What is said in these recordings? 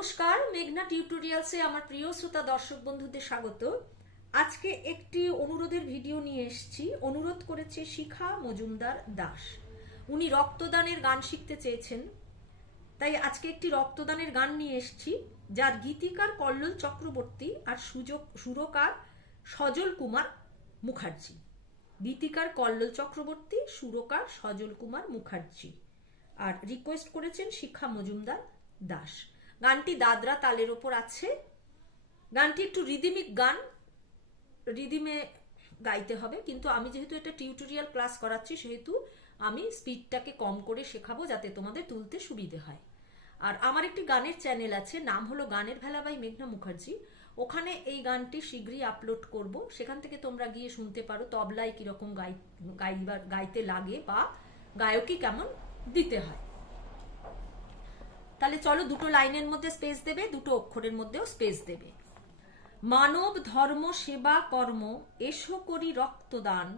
নমস্কার, মেঘনা টিউটোরিয়ালসে আমার প্রিয় শ্রোতা দর্শক বন্ধুদের স্বাগত। আজকে একটি অনুরোধের ভিডিও নিয়ে এসেছি। অনুরোধ করেছে শিখা মজুমদার দাস। উনি রক্তদানের গান শিখতে চেয়েছেন, তাই আজকে একটি রক্তদানের গান নিয়ে এসেছি, যার গীতিকার কল্লোল চক্রবর্তী আর সুরকার সজল কুমার মুখার্জি। গীতিকার কল্লোল চক্রবর্তী, সুরকার সজল কুমার মুখার্জি, আর রিকোয়েস্ট করেছেন শিখা মজুমদার দাস। গানটি দাদরা তালের ওপর আছে। গানটি একটু রিদিমিক গান, রিদিমে গাইতে হবে, কিন্তু আমি যেহেতু এটা টিউটোরিয়াল ক্লাস করাচ্ছি সেহেতু আমি স্পিডটাকে কম করে শেখাবো যাতে তোমাদের তুলতে সুবিধে হয়। আর আমার একটি গানের চ্যানেল আছে, নাম হলো গানের ভেলা বাই মেঘনা মুখার্জি। ওখানে এই গানটি শীঘ্রই আপলোড করব, সেখান থেকে তোমরা গিয়ে শুনতে পারো তবলায় কিরকম গাইতে লাগে বা গায়কই কেমন দিতে হয়। তাহলে চলো, দুটো লাইনের মধ্যে স্পেস দেবে, দুটো অক্ষরের মধ্যেও স্পেস দেবে। মানব ধর্ম সেবা কর্ম এসো করি রক্তদান,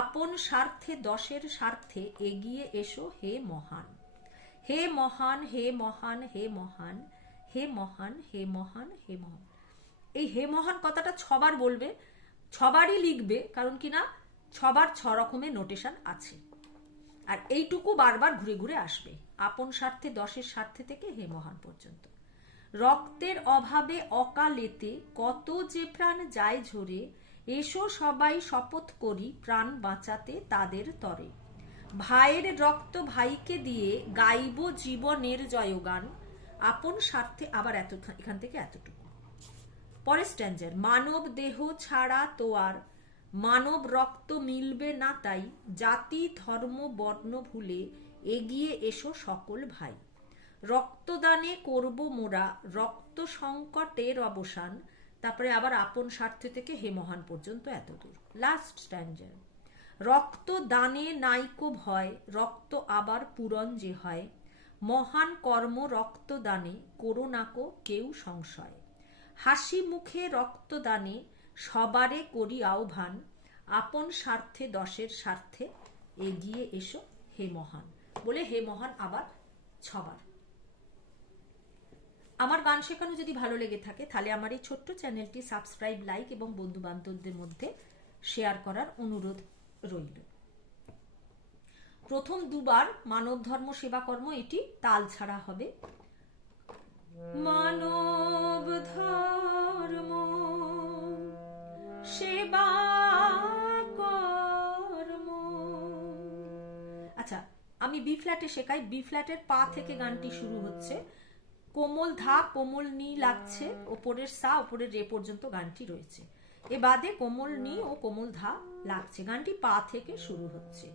আপন স্বার্থে দশের স্বার্থে এগিয়ে এসো হে মহান। হে মহান, হে মহান, হে মহান, হে মহান, হে মহান, হে মহান। এই হে মহান কথাটা ছবার বলবে, ছবারই লিখবে, কারণ কি না ছবার 6 রকমের নোটেশন আছে। আর এইটুকু বারবার ঘুরে ঘুরে আসবে, আপন স্বার্থে দশের স্বার্থে থেকে হে মহান পর্যন্ত। রক্তের অভাবে অকালেতে কত যে প্রাণ যায় ঝরে, এসো সবাই শপথ করি প্রাণ বাঁচাতে তাদের তরে। ভাইয়ের রক্ত ভাইকে দিয়ে গাইব জীবনের জয়গান, আপন স্বার্থে। আবার এখান থেকে এতটুকু। পরের স্ট্যান্জার, মানব দেহ ছাড়া তো আর মানব রক্ত মিলবে না, তাই জাতি ধর্ম বর্ণ ভুলে এগিয়ে এসো সকল ভাই। রক্তদানে করব মোরা রক্ত সংকটের অবসান। তারপরে আবার আপন স্বার্থ থেকে হে মহান পর্যন্ত এতদূর। লাস্ট স্ট্যান্জার, রক্ত দানে নাইকো ভয়, রক্ত আবার পূরণ যে হয়। মহান কর্ম রক্তদানে করো নাকো কেউ সংশয়। হাসি মুখে রক্তদানে সবারে করি আহ্বান, আপন স্বার্থে দশের স্বার্থে এগিয়ে এসো হে মহান। বলে হে মহান আবার 6 বার। আমার গান শেখানো যদি ভালো লেগে থাকে তাহলে আমার এই ছোট্ট চ্যানেলটি সাবস্ক্রাইব, লাইক এবং বন্ধু বান্ধবদের মধ্যে শেয়ার করার অনুরোধ রইল। প্রথম 2 বার মানব ধর্ম সেবা কর্ম, এটি তাল ছাড়া হবে। মানব ধর্ম সেবা কর্ম। আচ্ছা, আমি বি ফ্ল্যাটে শেখাই। বি ফ্ল্যাটের পা থেকে গানটি শুরু হচ্ছে। কোমল ধা কোমল নি লাগছে, ওপরের সা ওপরের রে পর্যন্ত গানটি রয়েছে। এ বাদে কোমল নি ও কোমল ধা লাগছে। গানটি পা থেকে শুরু হচ্ছে।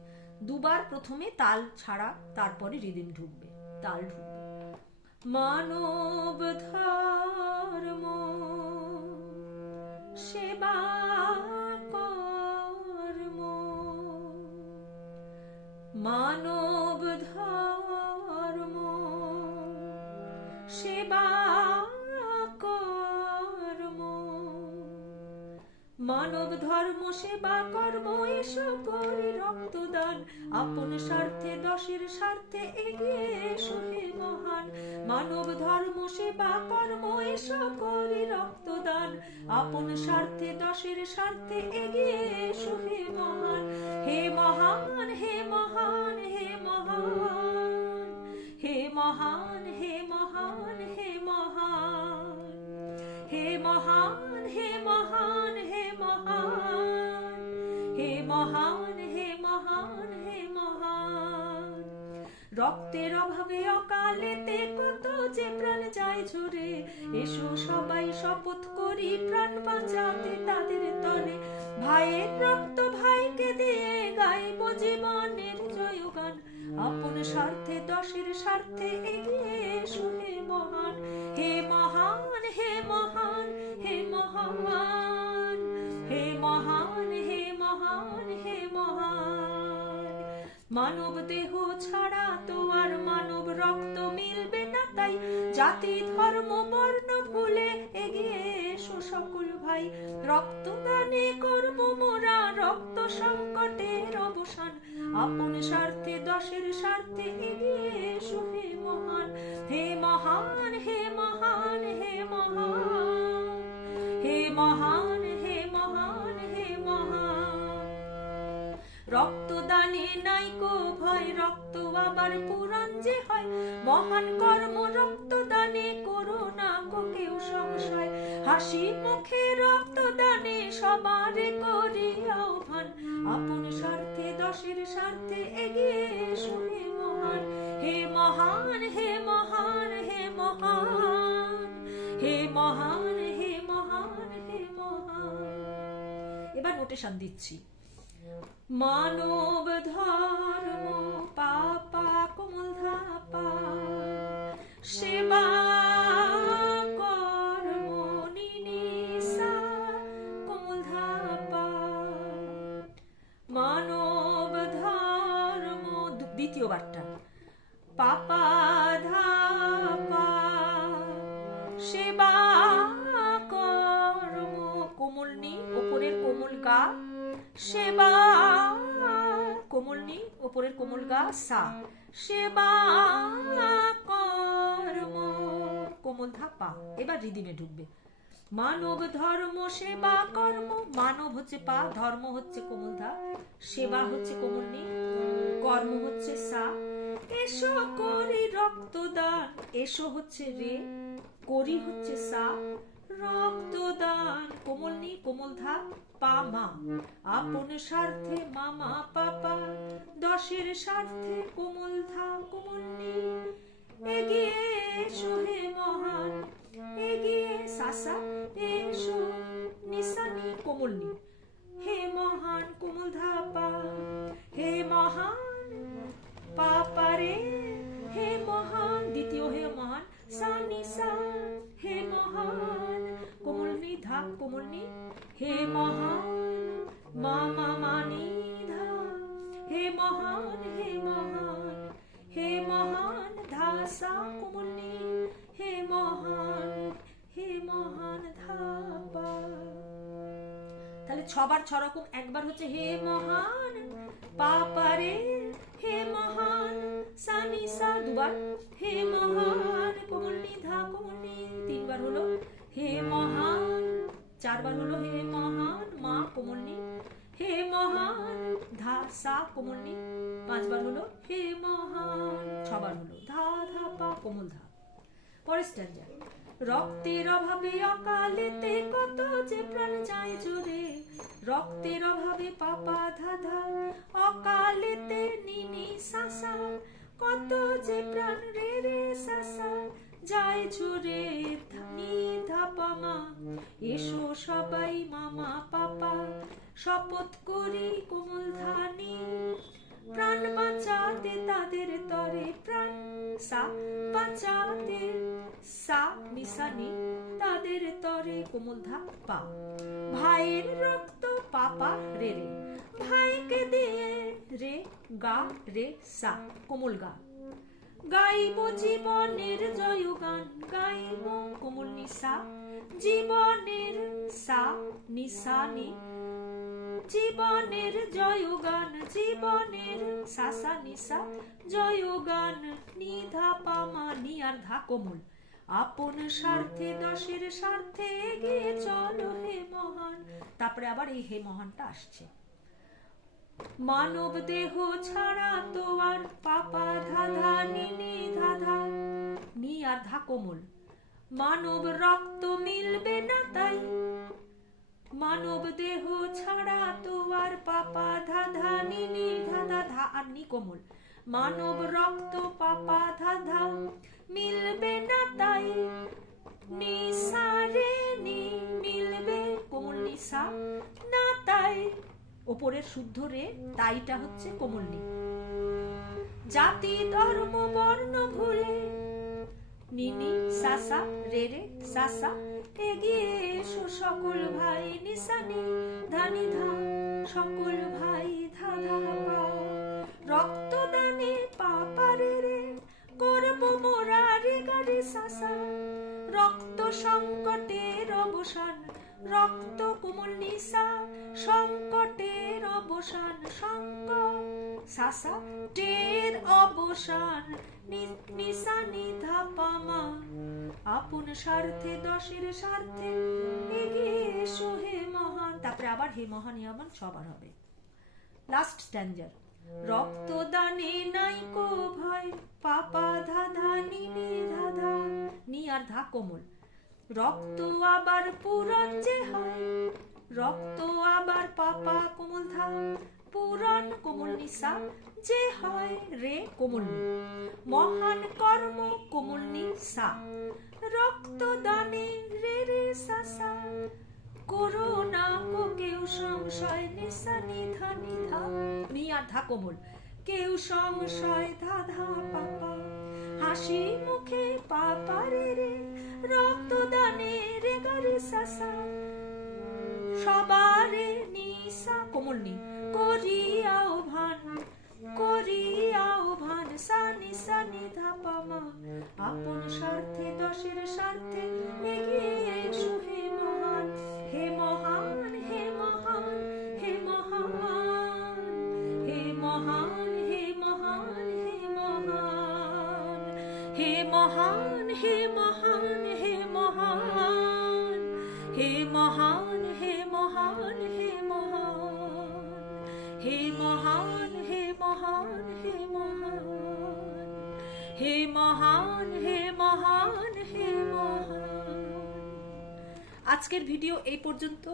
2 বার প্রথমে তাল ছাড়া, তারপরে রিদিম ঢুকবে, তাল ঢুকবে। মানব ধর্ম সেবা কর্ম, মানব ধর্ম সেবা কর্ম, মানব ধর্ম সেবা কর্ম এসো করি রক্তদান, আপন স্বার্থে দশের স্বার্থে এগিয়ে এসো হে মহান। মানব ধর্ম সেবা কর্ম এসো করি রক্তদান, আপন স্বার্থে দশের স্বার্থে এগিয়ে এসো হে মহান। হে মহান, হে মহান, হে মহান, হে মহান, হে মহান, হে মহান, হে মহান, হে মহান, হে মহান, হে মহান, হে মহান, হে মহান। রক্তের অভাবে অকালেতে কত যে প্রাণ যায় ঝরে, এসো সবাই শপথ করি প্রাণ বাঁচাতে তাদের তরে। ভাইয়ের রক্ত ভাইকে দিয়ে গাইব জীবনের জয়গান, আপন স্বার্থে দশের স্বার্থে এগিয়ে এসো হে মহান। হে মহান, হে মহান, হে মহান, হে মহান, হে মহান, হে মহান। মানব দেহ ছাড়া তো আর মানব রক্ত মিলবে না, তাই জাতি ধর্ম বর্ণ ভুলে এগিয়ে এসো সকল ভাই। রক্তদানে করব মোরা রক্ত সংকটের অবসান, আপন স্বার্থে দশের স্বার্থে এগিয়ে এসো হে মহান। হে মহান, হে মহান, হে মহান, হে মহান, হে মহান। রক্তদানে নাইকো ভয়, রক্ত আবার পুরাণ যে হয়। মহান কর্ম রক্তদানে, করো না কো কেউ সংশয়। হাসি মুখে রক্তদানে সবারে করি আহ্বান। আপন স্বার্থে দশের স্বার্থে এগিয়ে এসো হে মহান। হে মহান, হে মহান, হে মহান, হে মহান, হে মহান, হে মহান। এবার নোটেশন দিচ্ছি। মানব ধর্ম পাপা কোমল ধাপা, সেবা কর্ম নিনিসা কোমল ধাপা। মানব ধর্ম, দ্বিতীয় বারটা, পাপা ধাপা, সেবা কর্ম কোমল নি, ওপরের কোমল গা, সেবা কোমল নি, ওপরের কোমল গা সা, সেবা কর্ম কোমল ধাপা। এবার রিদিমে ঢুকবে। মানব ধর্ম সেবা কর্ম, মানব হচ্ছে পা, ধর্ম হচ্ছে কোমল ধা, সেবা হচ্ছে কোমল নি, কর্ম হচ্ছে সা। এসো করি রক্তদান, এসো হচ্ছে রে, করি হচ্ছে সা, রক্তদান কোমল নি, কোমল ধা, পা মা। আপন স্বার্থে মামা পাপা, দশের স্বার্থে কোমল ধা কোমল নি। এগিয়ে এসো হে মহান, এগিয়ে সাসা এসো নিসানি কোমল নি। হে মহান কোমল ধা পা, হে মহান পাপা রে, হে মহান, দ্বিতীয় হে মহান সা নিসা, হে মহান কোমল নি ধা কোমল নি, হে মহান মামা মানি ধা, হে মহান, হে মহান, হে মহান ধা সা কোমল নি, হে মহান, হে মহান ধা পা। তাহলে ছবার ছরকম। একবার হচ্ছে হে মহান পাপা রে, হে মহান সা নি সা, দুবার হে মহান কোমল নি ধা কোমল নি, তিনবার হলো হে মহান, চারবার হলো হে মহান মা কোমল নি, হে মহান ধা সা কোমল নি, পাঁচবার হলো হে মহান, ছবার হলো ধা ধা পা কোমল ধা। পরের স্ট্যান্জা। রক্তের অভাবে অকালেতে কত যে প্রাণ যায় জোরে, রক্তের অভাবে পাপা ধাধা অকালেতে নিনি সাসা, কত যে প্রাণ রে রে সাসা যায় জোরে নি ধাপা মা। এসো সবাই মামা পাপা, শপথ করি কোমল ধানি, প্রাণ বাঁচাতে তাদের তরে, প্রাণ সা বাঁচাতে সা নিসানি তাদের তরে কোমল ধা পা। ভাইয়ের রক্ত পাপা রে রে, ভাইকে দিয়ে রে গা রে সা কোমল গা। গাইব জীবনের জয়গান, গাইব কোমল নিসা, জীবনের সা নিসানি, জীবনের জয়গান, জীবনের সাসা নিসা জয়গান, নিধা পামা নি আর ধা কোমল। আপন স্বার্থে দশের স্বার্থে এগিয়ে চলো হে মহান। তারপরে আবার এই হে মহানটা আসছে। মানব দেহ ছাড়া তো আর পাপা ধাধা নিনি ধাধা, নি আর ধা কোমল। মানব রক্ত মিলবে না তাই, মানব দেহ ছাড়া তো আর পাপা ধাধা নিনি ধাধা, ধা আর নি কোমল। মানব রক্ত পাপা ধাধা মিলবে না তাই, নিসা রে নি মিলবে কোমল নিসা না তাই, ওপরের শুদ্ধ রে, তাইটা হচ্ছে কোমল নি। জাতি ধর্ম বর্ণ ভুলে নিনি সাসা রে রে সাসা, এগিয়ে এসো সকল ভাই নিসানি ধানি ধা, সকল ভাই ধা ধা পা। রক্তদানে পাপা রে রে করব মোরা রে গারে সাসা, রক্ত সংকটের অবসান, রক্ত কোমল নিসা সংকটের অবসান, সংকট সাসা টের অবসান, নিসা নিধা পামা। আপন স্বার্থে দশের স্বার্থে এগিয়ে এসো হে মহান। তারপরে আবার হে মহান হে মহান সবার হবে। লাস্ট স্ট্যাঞ্জার। রক্তদানে নাই কো ভয়, পাপা ধাধা নি নি ধাধা, নি আর ধা কোমল। রক্ত আবার পুরাণ যে হয়, রক্ত আবার পাপা কোমল ধা, পুরাণ কোমল নিসা যে হয় রে কোমল নি, মহান কর্ম কোমল নি সা, রক্তদানে রে রে সাসা, করোনা কো কেউ সংশয় নিসা নিধা নিধা, নি আর ধা কোমল, কেউ সংশয় ধাধা পাপা, হাসি মুখে পাপা রে রে, রক্তদানে রে গারে সাসা, সবারে নিসা কোমল নি, করিয়াও ভান, করিয়াও ভান সা নিসা নিধা পামা, আপন স্বার্থে দশের স্বার্থে এগিয়ে এসো হে মহান, হে মহান হে মহান হে মহান, হে মহান হে মহান হে মহান, হে মহান হে মহান হে মহান, হে মহান হে মহান হে মহান, হে মহান হে মহান হে মহান, হে মহান হে মহান হে মহান। আজকের ভিডিও এই পর্যন্ত।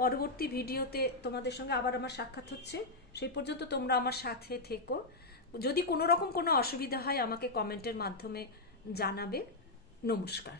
পরবর্তী ভিডিওতে তোমাদের সঙ্গে আবার আমার সাক্ষাৎ হচ্ছে। সেই পর্যন্ত তোমরা আমার সাথে থেকো। যদি কোনো রকম কোনো অসুবিধা হয় আমাকে কমেন্টের মাধ্যমে জানাবে। নমস্কার।